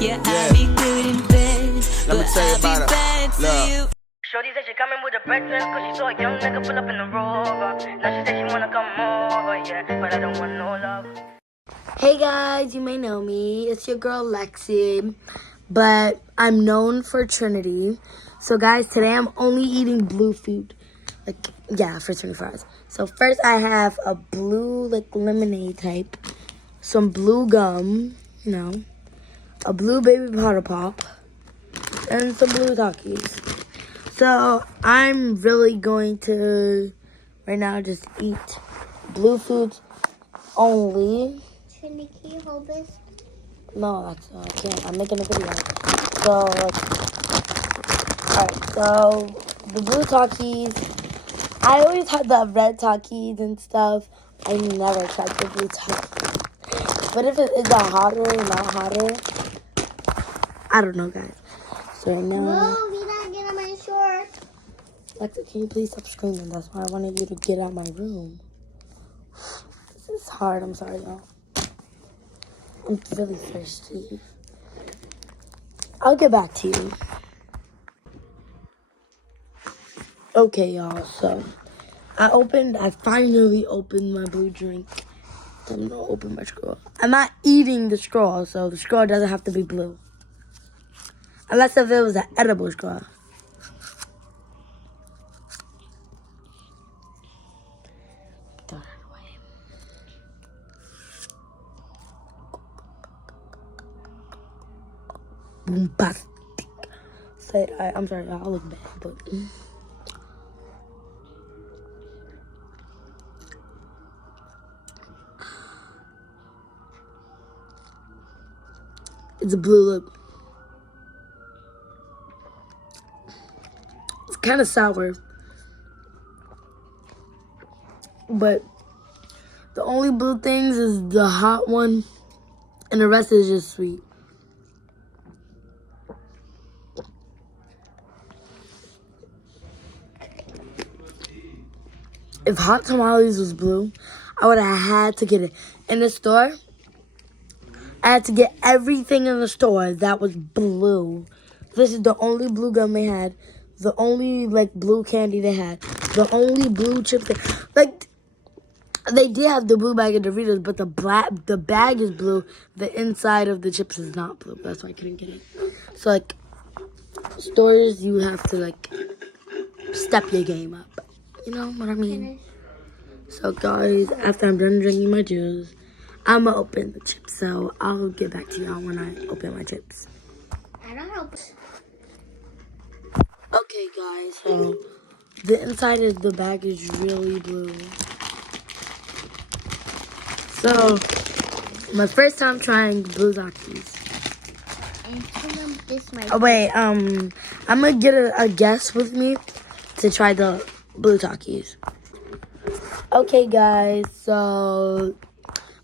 Yeah, I be good in bed, Let me but tell you I be about it. bad to Look. you. Shorty said she coming with her breakfast, cause she saw a young nigga pull up in the Rover. Now she said she wanna come over, yeah, but I don't want no love. Hey guys, you may know me. It's your girl Lexi, but I'm known for Trinity. So guys, today I'm only eating blue food. For 24 hours. So first I have a blue lemonade type, some blue gum, a blue baby powder pop, and some blue Takis. So I'm really going to right now just eat blue foods only. Trinity, can you hold this? No, that's I can't. I'm making a video. So, alright, so the blue Takis. I always had the red Takis and stuff. I never tried the blue Takis. But if it is hotter or not hotter, I don't know, guys. So right now, Whoa, you not get on my shorts. Alexa, can you please stop screaming? That's why I wanted you to get out of my room. This is hard. I'm sorry, y'all. I'm really thirsty. I'll get back to you. Okay, y'all, so I finally opened my blue drink. So I'm gonna open my straw. I'm not eating the straw, so the straw doesn't have to be blue. Unless if it was an edible straw. Throw that away. Bombastic. I'm sorry, y'all, I look bad, but... It's a blue lip. It's kind of sour. But the only blue things is the hot one, and the rest is just sweet. If hot tamales was blue, I would have had to get it. In the store, I had to get everything in the store that was blue. This is the only blue gum they had. The only, blue candy they had. The only blue chips they did have the blue bag of Doritos, but the bag is blue. The inside of the chips is not blue. That's why I couldn't get it. So, stores, you have to, step your game up. You know what I mean? So, guys, after I'm done drinking my juice, I'm going to open the chips. So, I'll get back to y'all when I open my chips. I don't know. Okay, guys, so the inside of the bag is really blue. So, my first time trying blue Takis. And some of this might. Oh, wait, I'm going to get a guest with me to try the blue Takis. Okay, guys, so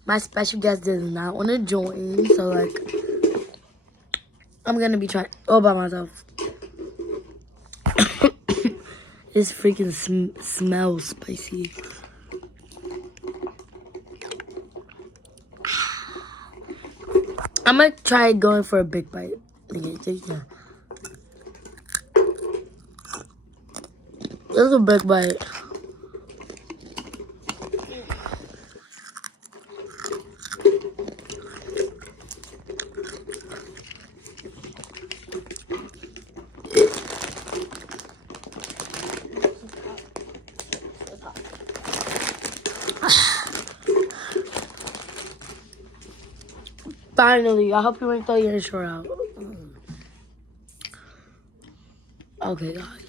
my special guest does not want to join, so, I'm going to be trying all by myself. This freaking smells spicy. I'm going to try going for a big bite. Okay, yeah. This is a big bite. Finally, I hope you ain't throw your intro out. Okay, guys.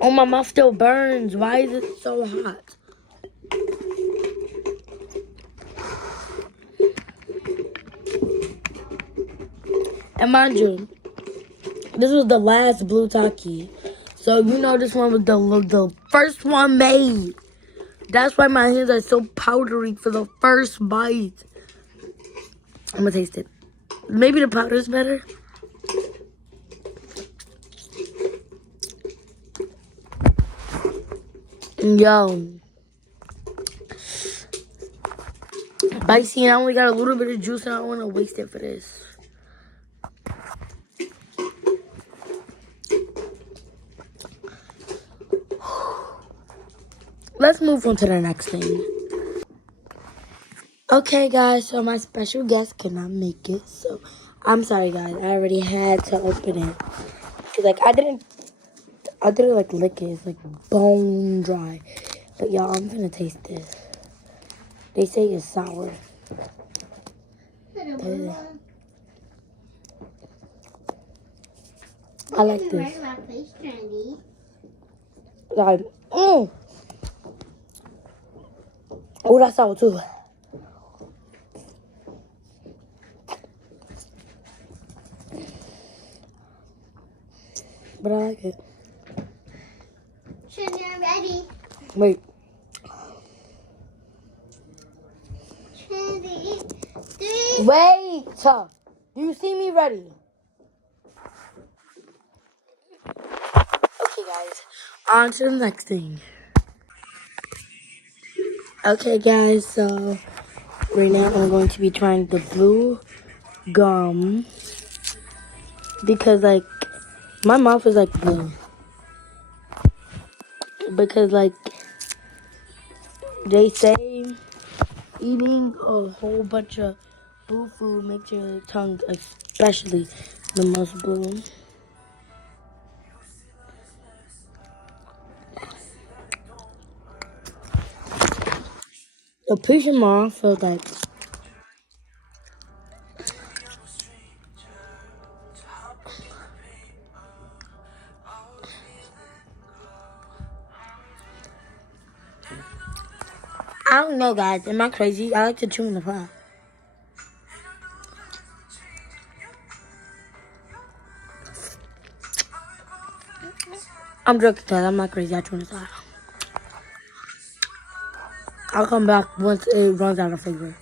Oh, my mouth still burns. Why is it so hot? And mind you, this was the last blue Taki. So, this one was the first one made. That's why my hands are so powdery for the first bite. I'm gonna taste it. Maybe the powder's better. Yo. But see, I only got a little bit of juice and I don't want to waste it for this. Let's move on to the next thing. Okay, guys, so my special guest could not make it. So, I'm sorry, guys. I already had to open it. Cause, like, I didn't, like, lick it. It's, like, bone dry. But, y'all, I'm gonna taste this. They say it's sour. I like this. Like, oh, that's sour, too. But I like it. Trinity, I'm ready. Wait. Trinity, 3. Wait. Do you see me ready? Okay, guys. On to the next thing. Okay, guys. So, right now I'm going to be trying the blue gum. Because, like, my mouth is, like, blue. Because, like, they say eating a whole bunch of blue food makes your tongue especially the most blue. The pushing mom feels like I don't know, guys. Am I crazy? I like to chew in the pot. I'm joking, guys. I'm not crazy. I chew in the pot. I'll come back once it runs out of flavor.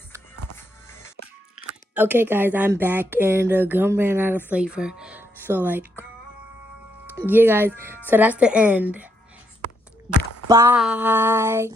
Okay, guys, I'm back, and the gum ran out of flavor. So, like, yeah, guys. So that's the end. Bye.